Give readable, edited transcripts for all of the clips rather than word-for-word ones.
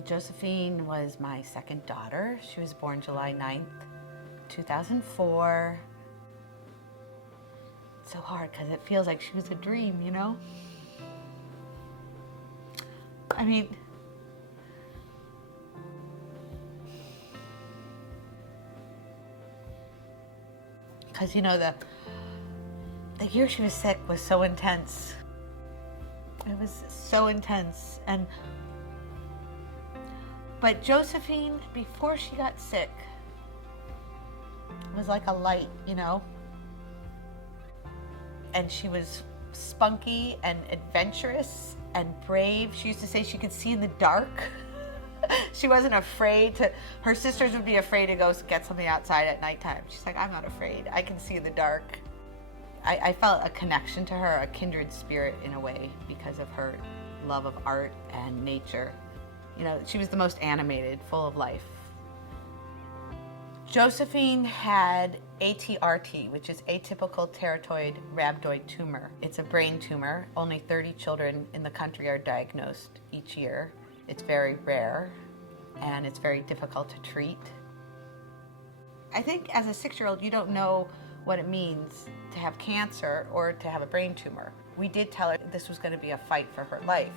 Well, Josephine was my second daughter. She was born July 9th, 2004. It's so hard because it feels like she was a dream, you know? I mean, because you know, the year she was sick was so intense. It was so intense. But Josephine, before she got sick, was like a light, you know? And she was spunky and adventurous and brave. She used to say she could see in the dark. She wasn't afraid to, her sisters would be afraid to go get something outside at nighttime. She's like, I'm not afraid. I can see in the dark. I felt a connection to her, a kindred spirit in a way, because of her love of art and nature. You know, she was the most animated, full of life. Josephine had ATRT, which is atypical teratoid rhabdoid tumor. It's a brain tumor. Only 30 children in the country are diagnosed each year. It's very rare, and it's very difficult to treat. I think as a 6-year-old, you don't know what it means to have cancer or to have a brain tumor. We did tell her this was going to be a fight for her life.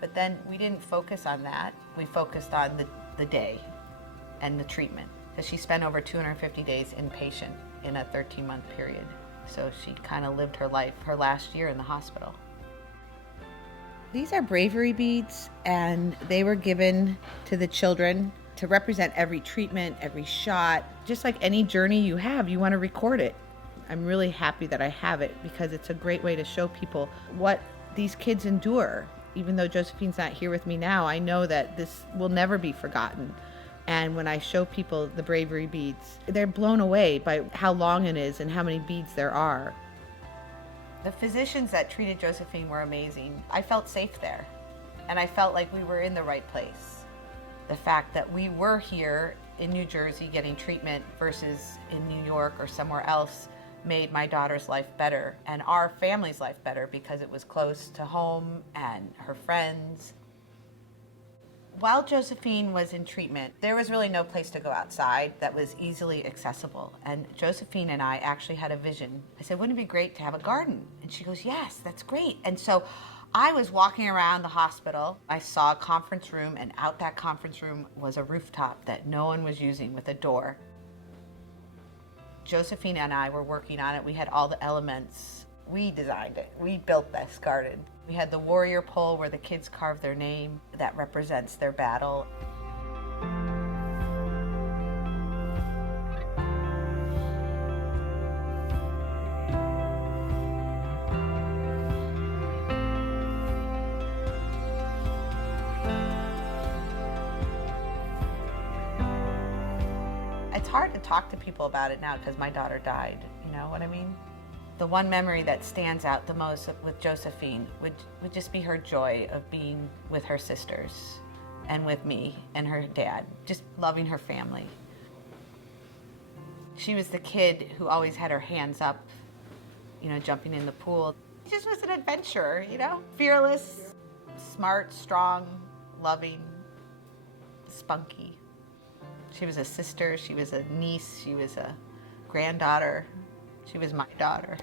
But then we didn't focus on that. We focused on the day and the treatment. Because she spent over 250 days inpatient in a 13-month period. So she kind of lived her life, her last year in the hospital. These are bravery beads, and they were given to the children to represent every treatment, every shot. Just like any journey you have, you want to record it. I'm really happy that I have it because it's a great way to show people what these kids endure. Even though Josephine's not here with me now, I know that this will never be forgotten. And when I show people the bravery beads, they're blown away by how long it is and how many beads there are. The physicians that treated Josephine were amazing. I felt safe there, and I felt like we were in the right place. The fact that we were here in New Jersey getting treatment versus in New York or somewhere else made my daughter's life better and our family's life better because it was close to home and her friends. While Josephine was in treatment, there was really no place to go outside that was easily accessible. And Josephine and I actually had a vision. I said, wouldn't it be great to have a garden? And she goes, yes, that's great. And so I was walking around the hospital. I saw a conference room, and out that conference room was a rooftop that no one was using with a door. Josephine and I were working on it. We had all the elements. We designed it. We built this garden. We had the warrior pole where the kids carved their name. That represents their battle. It's hard to talk to people about it now because my daughter died, you know what I mean? The one memory that stands out the most with Josephine would just be her joy of being with her sisters and with me and her dad, just loving her family. She was the kid who always had her hands up, you know, jumping in the pool. She just was an adventurer, you know, fearless, smart, strong, loving, spunky. She was a sister, she was a niece, she was a granddaughter. She was my daughter.